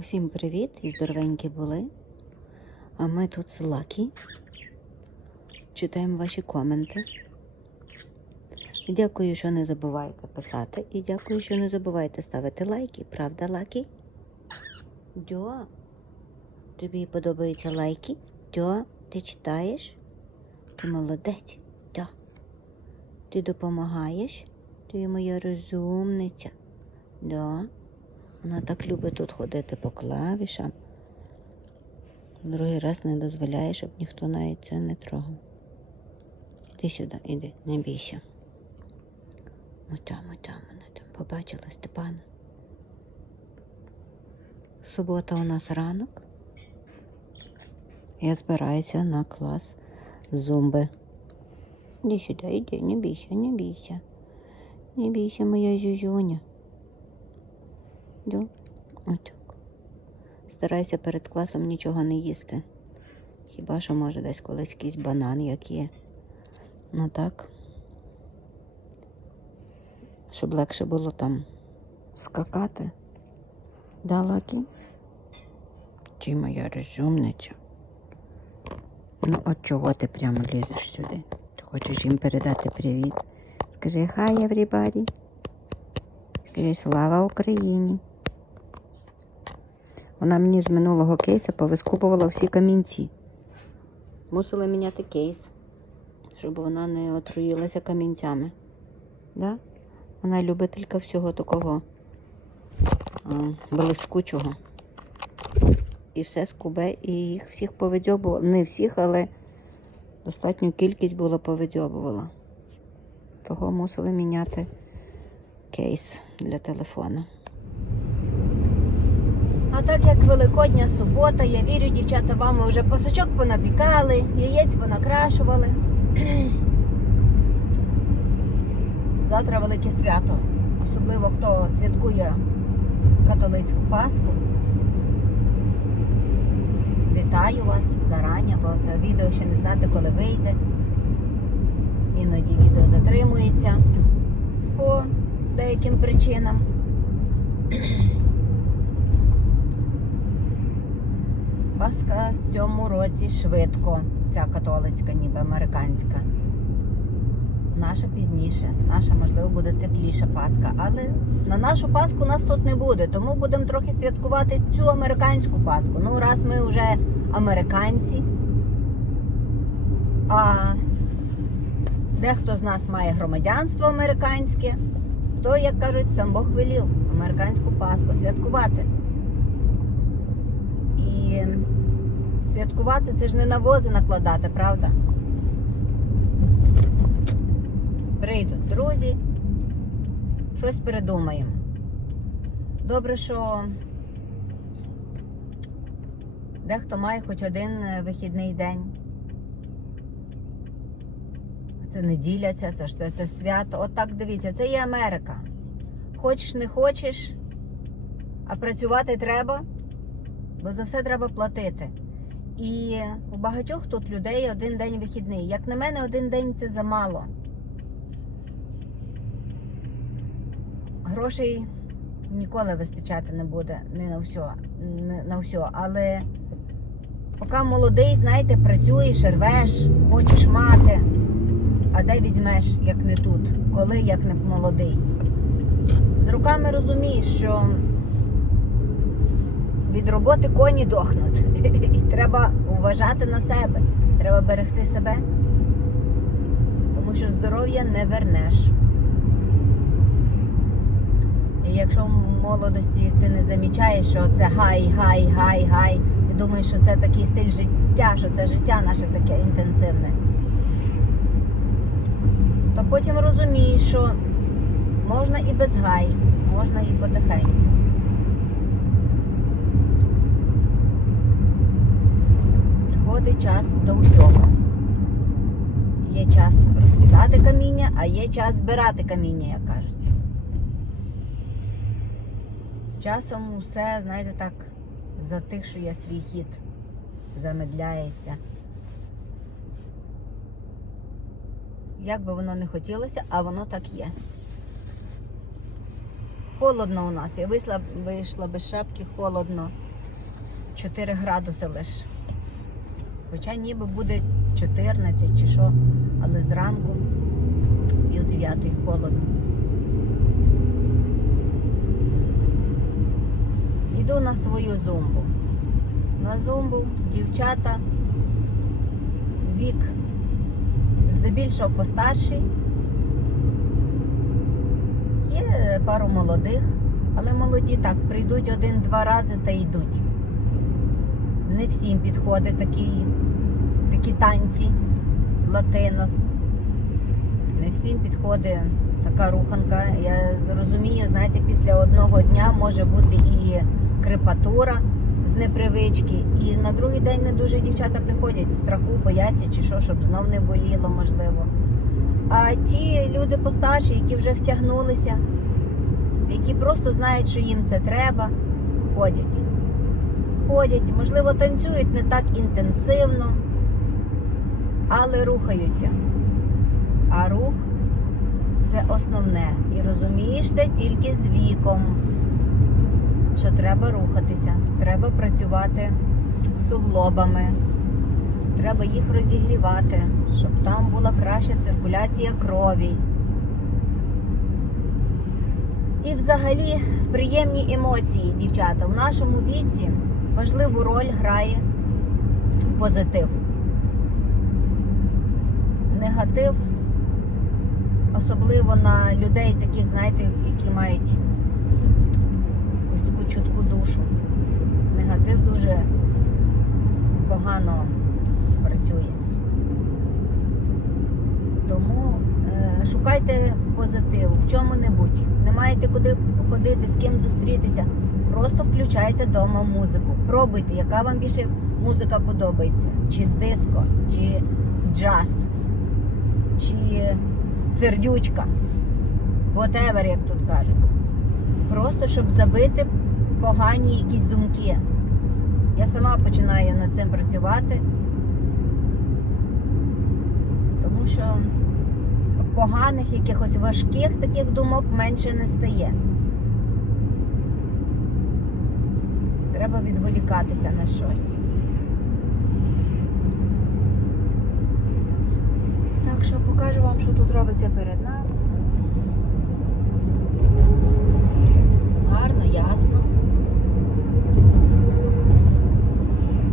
Усім привіт і здоровенькі були. А ми тут з Лакі. Читаємо ваші коменти. Дякую, що не забуваєте писати. І дякую, що не забуваєте ставити лайки. Правда, Лакі? Дьо. Тобі подобаються лайки? Дьо, ти читаєш? Ти молодець. Дьо. Ти допомагаєш? Ти моя розумниця. Да. Вона так любить тут ходити по клавішам. Другий раз не дозволяє, щоб ніхто навіть це не трогав. Іди сюди, іди, не бійся. Отам, отам, вона там побачила Степана. Субота у нас ранок. Я збираюся на клас зумби. Іди сюди, іди, не бійся, не бійся. Не бійся, моя жужуня. Отак. Старайся перед класом нічого не їсти. Хіба що може десь колись якийсь банан, як є. Ну так. Щоб легше було там скакати. Да, Лакі? Моя розумниця. Ну, от чого ти прямо лізеш сюди? Ти хочеш їм передати привіт? Скажи hi everybody. Скажи слава Україні. Вона мені з минулого кейсу повискупувала всі камінці. Мусила міняти кейс, щоб вона не отруїлася камінцями. Да? Вона любителька всього такого блискучого. І все скубе, і їх всіх повидьобувала. Не всіх, але достатню кількість було повидьобувала. Того мусили міняти кейс для телефону. Так як Великодня субота, я вірю, дівчата, вам ви вже пасочок понапікали, яєць понакрашували. Завтра велике свято. Особливо хто святкує католицьку Пасху. Вітаю вас зарані, бо це відео ще не знати, коли вийде. Іноді відео затримується по деяким причинам. Пасха в цьому році швидко, ця католицька, ніби американська. Наша пізніше, наша, можливо, буде тепліша Пасха, але на нашу Пасху нас тут не буде, тому будемо трохи святкувати цю американську Пасху. Ну, раз ми вже американці, а дехто з нас має громадянство американське, то, як кажуть, сам Бог велів американську Пасху святкувати. І святкувати це ж не на вози накладати, правда? Прийдуть друзі, щось придумаємо. Добре, що дехто має хоч один е, вихідний день. Це неділя, це, це, це свято. От так дивіться, це є Америка. Хочеш, не хочеш, а працювати треба, бо за все треба платити. І у багатьох тут людей один день вихідний. Як на мене, один день це замало. Грошей ніколи вистачати не буде не на все, не на все. Але поки молодий, знаєте, працюєш, рвеш, хочеш мати. А де візьмеш, як не тут? Коли, як не молодий? З руками розумієш, що від роботи коні дохнуть. І треба вважати на себе. Треба берегти себе. Тому що здоров'я не вернеш. І якщо в молодості ти не замічаєш, що це гай, гай, гай, гай, і думаєш, що це такий стиль життя, що це життя наше таке інтенсивне, то потім розумієш, що можна і без гай, можна і потихеньку. Приходить час до усього. Є час розкидати каміння, а є час збирати каміння, як кажуть. З часом усе, знаєте, так затишує свій хід, замедляється. Як би воно не хотілося, а воно так є. Холодно у нас. Я вийшла, вийшла без шапки, холодно. 4 градуси лише. Хоча ніби буде 14 чи що, але зранку пів дев'ятої холодно. Йду на свою зумбу. На зумбу дівчата вік здебільшого постарший. Є пару молодих, але молоді так прийдуть один-два рази та йдуть. Не всім підходить такі, такі танці латинос. Не всім підходить така руханка. Я розумію, знаєте, після одного дня може бути і крепатура з непривички. І на другий день не дуже дівчата приходять страху, бояться чи що, щоб знов не боліло, можливо. А ті люди постарші, які вже втягнулися, які просто знають, що їм це треба, ходять. Ходять, можливо, танцюють не так інтенсивно, але рухаються. А рух це основне. І розумієш це тільки з віком, що треба рухатися, треба працювати суглобами, треба їх розігрівати, щоб там була краща циркуляція крові. І взагалі приємні емоції, дівчата. В нашому віці важливу роль грає позитив. Негатив, особливо на людей, таких, знаєте, які мають якусь таку чутку душу. Негатив дуже погано працює. Тому е, шукайте позитив в чому-небудь. Не маєте куди ходити, з ким зустрітися. Просто включайте вдома музику. Пробуйте, яка вам більше музика подобається. Чи диско, чи джаз, чи сердючка. Whatever, як тут кажуть. Просто щоб забити погані якісь думки. Я сама починаю над цим працювати, тому що поганих, якихось важких таких думок менше не стає. Треба відволікатися на щось. Так що покажу вам, що тут робиться перед нами. Гарно, ясно.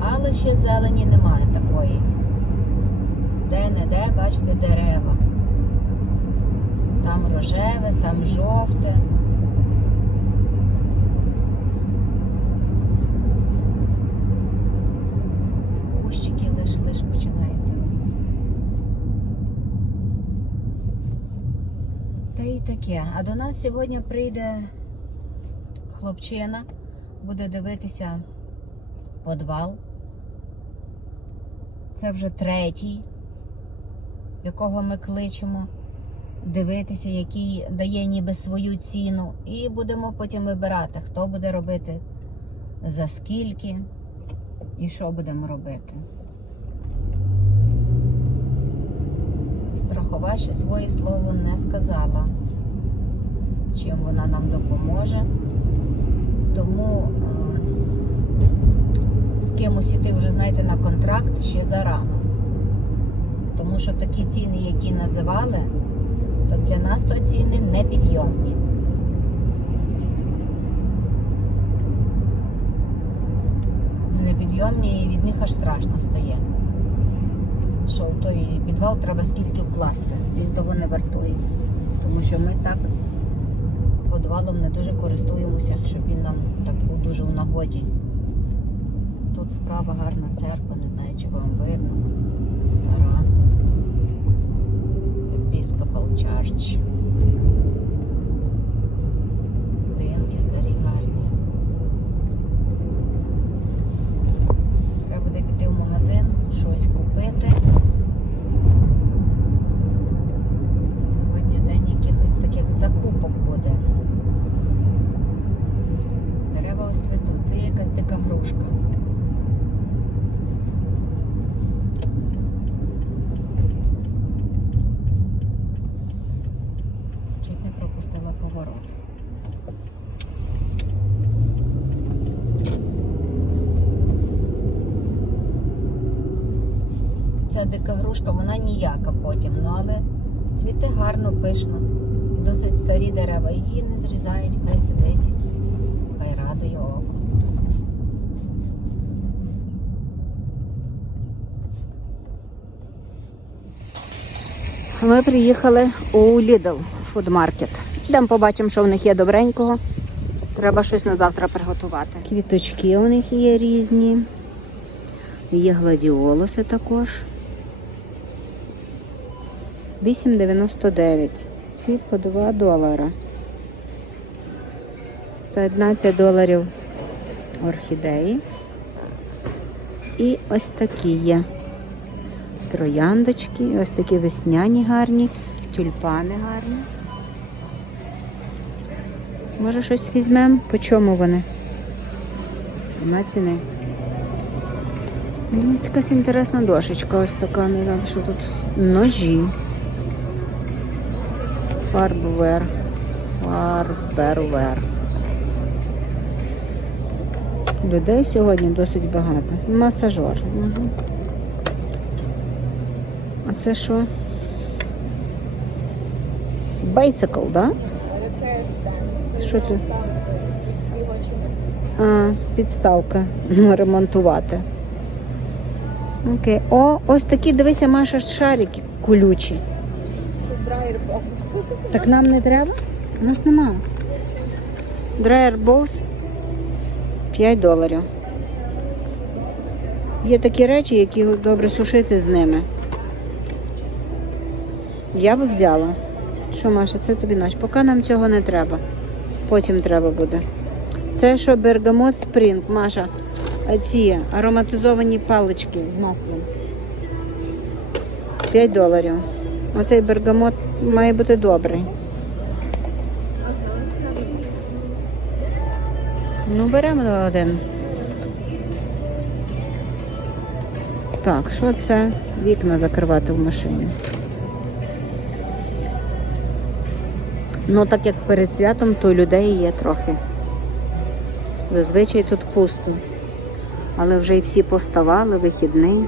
Але ще зелені немає такої. Де-не-де, бачите, дерева. Там рожеве, там жовте. Та й таке. А до нас сьогодні прийде хлопчина, буде дивитися подвал. Це вже третій, якого ми кличемо дивитися, який дає ніби свою ціну. І будемо потім вибирати, хто буде робити за скільки і що будемо робити. Страхова ще своє слово не сказала, чим вона нам допоможе. Тому е, з кимось іти вже, знаєте, на контракт ще зарано. Тому що такі ціни, які називали, то для нас то ціни непідйомні. Непідйомні і від них аж страшно стає. Що у той підвал треба скільки вкласти. Він того не вартує. Тому що ми так підвалом не дуже користуємося, щоб він нам так був дуже у нагоді. Тут справа гарна церква, не знаю, чи вам видно. Стара. Episcopal Church. Будинки старі гарні. Треба буде піти в магазин, щось купити. Сьогодні день якихось таких закупок буде. Дерева ось цвітуть. Це якась дика грушка. Чуть не пропустила поворот. Дика грушка, вона ніяка потім, ну але цвіте гарно, пишно. І досить старі дерева. Її не зрізають, хай сидить, хай радує око. Ми приїхали у Lidl фудмаркет. Йдемо побачимо, що в них є добренького. Треба щось на завтра приготувати. Квіточки у них є різні. Є гладіолуси також. 8,99. Ці по 2 долара. 15 доларів орхідеї. І ось такі є. Трояндочки, ось такі весняні гарні, тюльпани гарні. Може щось візьмемо? По чому вони? Нема ціни. Ну, якась інтересна дошечка, ось така, не знаю, що тут. Ножі. Фарбвер. Фарбервер. Людей сьогодні досить багато. Масажор. Угу. А це що? Бейсикл? Да? Що це? А, підставка ремонтувати. Окей. О, ось такі, дивися, Маша, шарики колючі. Драйер бокс. Так нам не треба? У нас нема. Драйер Balls 5 доларів. Є такі речі, які добре сушити з ними. Я би взяла. Що, Маша, це тобі наш. Поки нам цього не треба. Потім треба буде. Це що бергамот спринг, Маша. Ці ароматизовані палички з маслом. 5 доларів. Оцей бергамот має бути добрий. Ну, беремо один. Так, що це? Вікна закривати в машині. Ну, так як перед святом, то людей є трохи. Зазвичай тут пусто. Але вже і всі поставали, вихідний.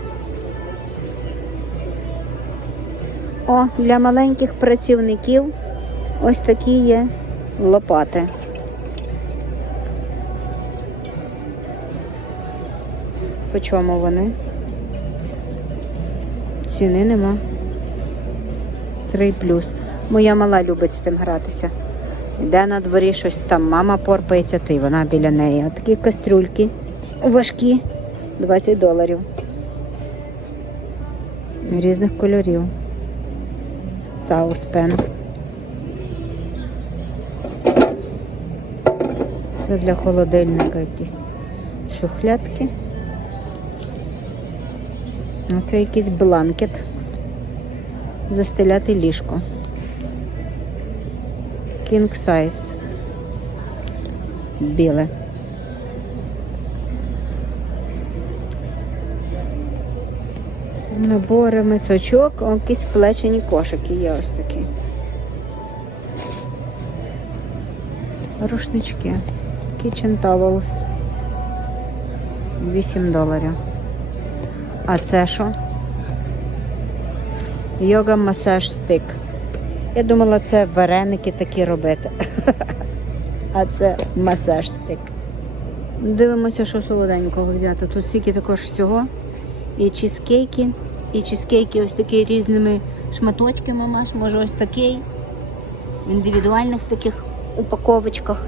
О, для маленьких працівників ось такі є лопати. По чому вони? Ціни нема. 3 плюс. Моя мала любить з тим гратися. Йде на дворі щось там, мама порпається, ти вона біля неї. Отакі кастрюльки важкі, 20 доларів. Різних кольорів. Сауспен. Це для холодильника якісь шухлядки. Це якийсь бланкет. Застеляти ліжко. King size. Біле. Набори мисочок, якісь плечені кошики є ось такі. Рушнички. Kitchen towels. 8 доларів. А це що? Йога масаж стик. Я думала, це вареники такі робити. А це масаж стик. Дивимося, що солоденького взяти. Тут стільки також всього. І чізкейки, і чізкейки ось такі різними шматочками, Маш, може ось такий. В індивідуальних таких упаковочках.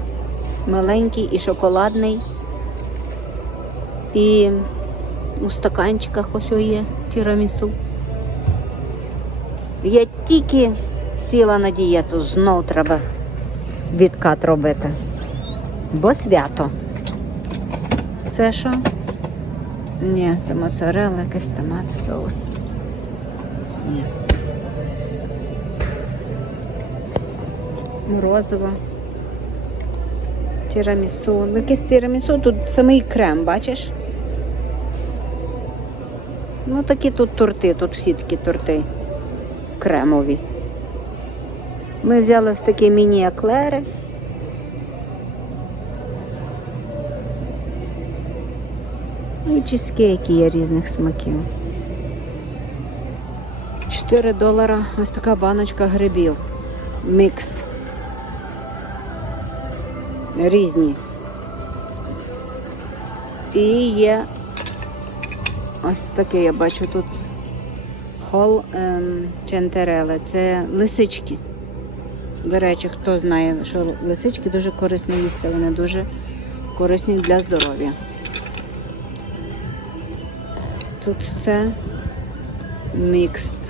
Маленький і шоколадний. І у стаканчиках ось є тірамісу. Я тільки сіла на дієту, знов треба відкат робити. Бо свято. Це що? Ні, це моцарелла, якийсь томат, соус. Ні. Морозиво. Тірамісу. Ну, Якесь тірамісу, тут самий крем, бачиш? Ну такі тут торти, тут всі такі торти кремові. Ми взяли ось такі міні-еклери. Ну, І чизкейки є різних смаків. 4 долара ось така баночка грибів. Мікс. Різні. І є ось таке, я бачу тут хол ем, чентереле. Це лисички. До речі, хто знає, що лисички дуже корисно їсти, вони дуже корисні для здоров'я. Тут це мікст.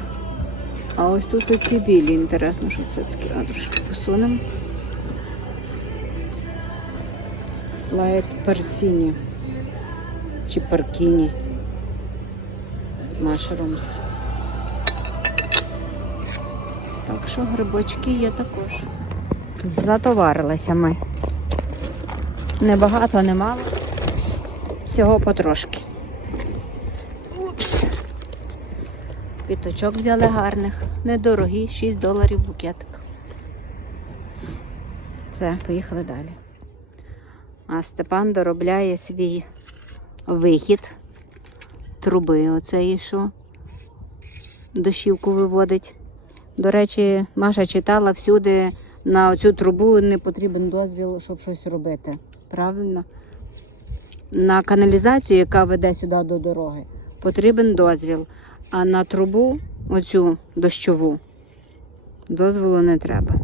А ось тут оці білі. Інтересно, що це таке. А трошки посунемо. Слайд парсіні. Чи паркіні. Машрумс. Так що грибочки є також. Затоварилися ми. Не багато, не. Всього потрошки. Піточок взяли гарних. Недорогі, 6 доларів букетик. Все, поїхали далі. А Степан доробляє свій вихід труби. Оцеї, що дощівку виводить. До речі, Маша читала всюди на цю трубу не потрібен дозвіл, щоб щось робити. Правильно? На каналізацію, яка веде сюди до дороги, потрібен дозвіл. А на трубу, оцю дощову, дозволу не треба.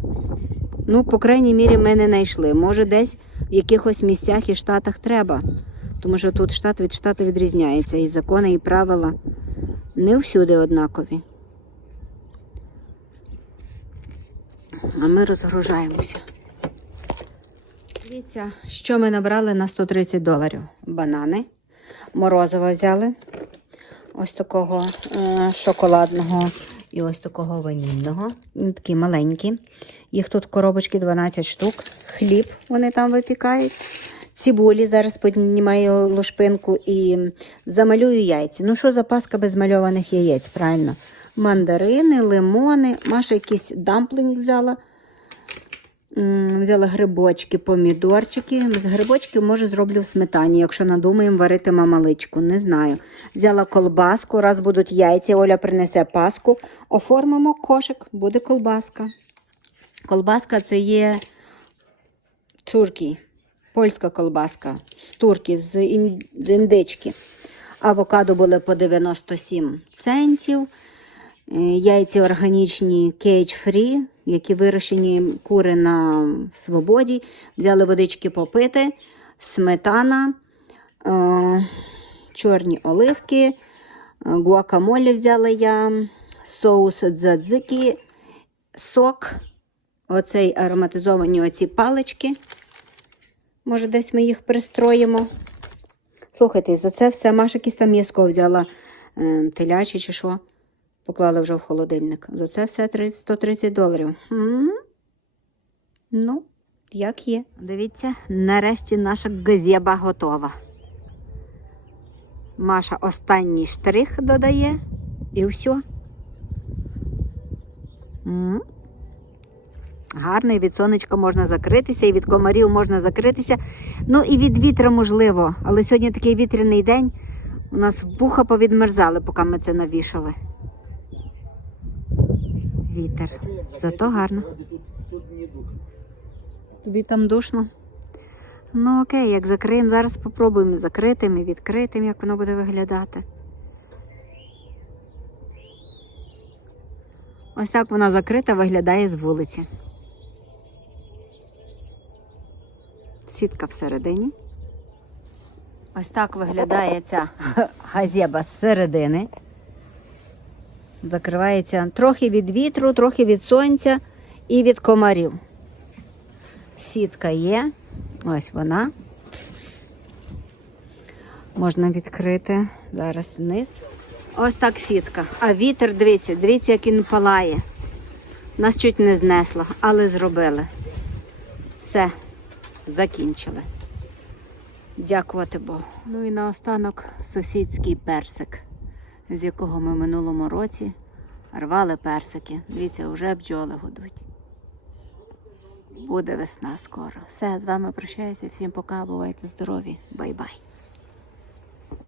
Ну, по крайній мірі, ми не знайшли. Може, десь в якихось місцях і штатах треба. Тому що тут штат від штату відрізняється. І закони, і правила не всюди однакові. А ми розгружаємося. Дивіться, що ми набрали на 130 доларів. Банани. Морозиво взяли. Ось такого е, шоколадного і ось такого ванільного. Такі маленькі. Їх тут коробочки 12 штук. Хліб вони там випікають. Цибулі зараз піднімаю лушпинку і замалюю яйця. Ну що за паска без мальованих яєць, правильно? Мандарини, лимони. Маша якийсь дамплинг взяла. Взяла грибочки, помідорчики. З грибочків, може, зроблю в сметані, якщо надумаємо варити мамаличку. Не знаю. Взяла колбаску, раз будуть яйця, Оля принесе паску. Оформимо кошик, буде колбаска. Колбаска це є турки, польська колбаска з турки, з індички. Авокадо були по 97 центів. Яйця органічні cage free, які вирощені кури на свободі. Взяли водички попити, сметана, е, чорні оливки, е, гуакамолі взяла я, соус дзадзики, сок, оцей ароматизовані оці палички. Може, десь ми їх пристроїмо. Слухайте, за це все Маша якесь там м'яско взяла е, теляче чи що. Поклали вже в холодильник. За це все 30 130 доларів. М? Ну, як є. Дивіться, нарешті наша газеба готова. Маша останній штрих додає і все. М? Гарний від сонечка можна закритися, і від комарів можна закритися. Ну і від вітра можливо. Але сьогодні такий вітряний день. У нас вуха повідмерзали, поки ми це навішали. Вітер. Зато гарно. Тобі там душно? Ну окей, як закриємо, зараз спробуємо закритим і відкритим, як воно буде виглядати. Ось так вона закрита виглядає з вулиці. Сітка всередині. Ось так виглядає ця газеба з середини. Закривається трохи від вітру, трохи від сонця і від комарів. Сітка є. Ось вона. Можна відкрити зараз вниз. Ось так сітка. А вітер, дивіться, дивіться, як він палає. Нас чуть не знесло, але зробили. Все, закінчили. Дякувати Богу. Ну і наостанок сусідський персик, з якого ми минулому році рвали персики. Дивіться, вже бджоли гудуть. Буде весна скоро. Все, з вами прощаюся. Всім пока, бувайте здорові. Бай-бай.